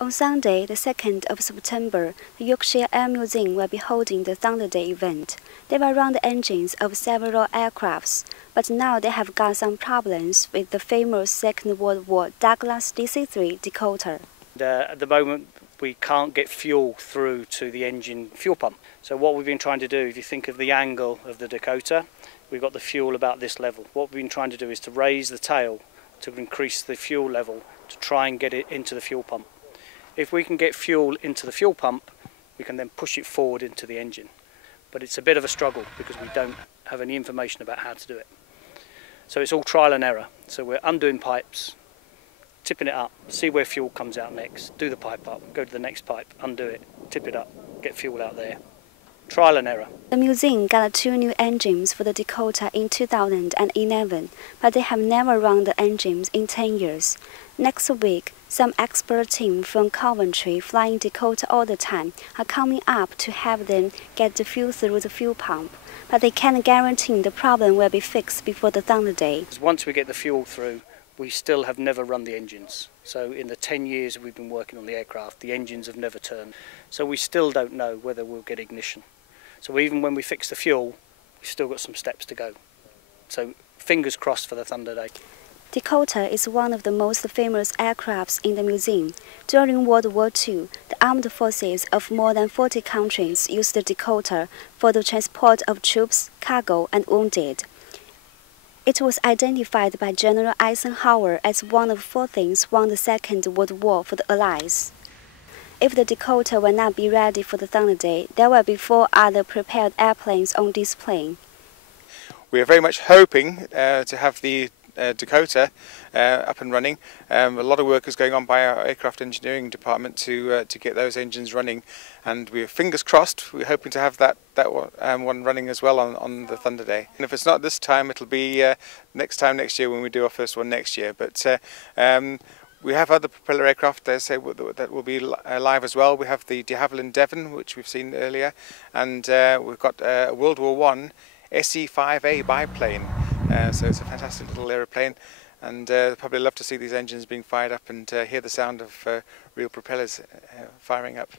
On Sunday, the 2nd of September, the Yorkshire Air Museum will be holding the Thunder Day event. They will run the engines of several aircrafts, but now they have got some problems with the famous Second World War Douglas DC-3 Dakota. At the moment, we can't get fuel through to the engine fuel pump. So what we've been trying to do, if you think of the angle of the Dakota, we've got the fuel about this level. What we've been trying to do is to raise the tail to increase the fuel level to try and get it into the fuel pump. If we can get fuel into the fuel pump, we can then push it forward into the engine. But it's a bit of a struggle because we don't have any information about how to do it. So it's all trial and error. So we're undoing pipes, tipping it up, see where fuel comes out next, do the pipe up, go to the next pipe, undo it, tip it up, get fuel out there. Trial and error. The museum got 2 new engines for the Dakota in 2011, but they have never run the engines in 10 years. Next week, some expert team from Coventry flying Dakota all the time are coming up to have them get the fuel through the fuel pump, but they can't guarantee the problem will be fixed before the Thunder Day. Once we get the fuel through, we still have never run the engines. So in the 10 years we've been working on the aircraft, the engines have never turned. So we still don't know whether we'll get ignition. So even when we fix the fuel, we've still got some steps to go. So fingers crossed for the Thunder Day. Dakota is one of the most famous aircrafts in the museum. During World War II, the armed forces of more than 40 countries used the Dakota for the transport of troops, cargo, and wounded. It was identified by General Eisenhower as one of 4 things won the Second World War for the Allies. If the Dakota will not be ready for the Thunder Day, there will be 4 other prepared airplanes on display. We are very much hoping to have the Dakota up and running. A lot of work is going on by our aircraft engineering department to get those engines running, and we're fingers crossed. We're hoping to have that one running as well on the Thunder Day. And if it's not this time, it'll be next year when we do our first one next year. But we have other propeller aircraft that will be live as well. We have the de Havilland Devon, which we've seen earlier, and we've got a World War I SE-5A biplane. So it's a fantastic little aeroplane, and probably love to see these engines being fired up and hear the sound of real propellers firing up.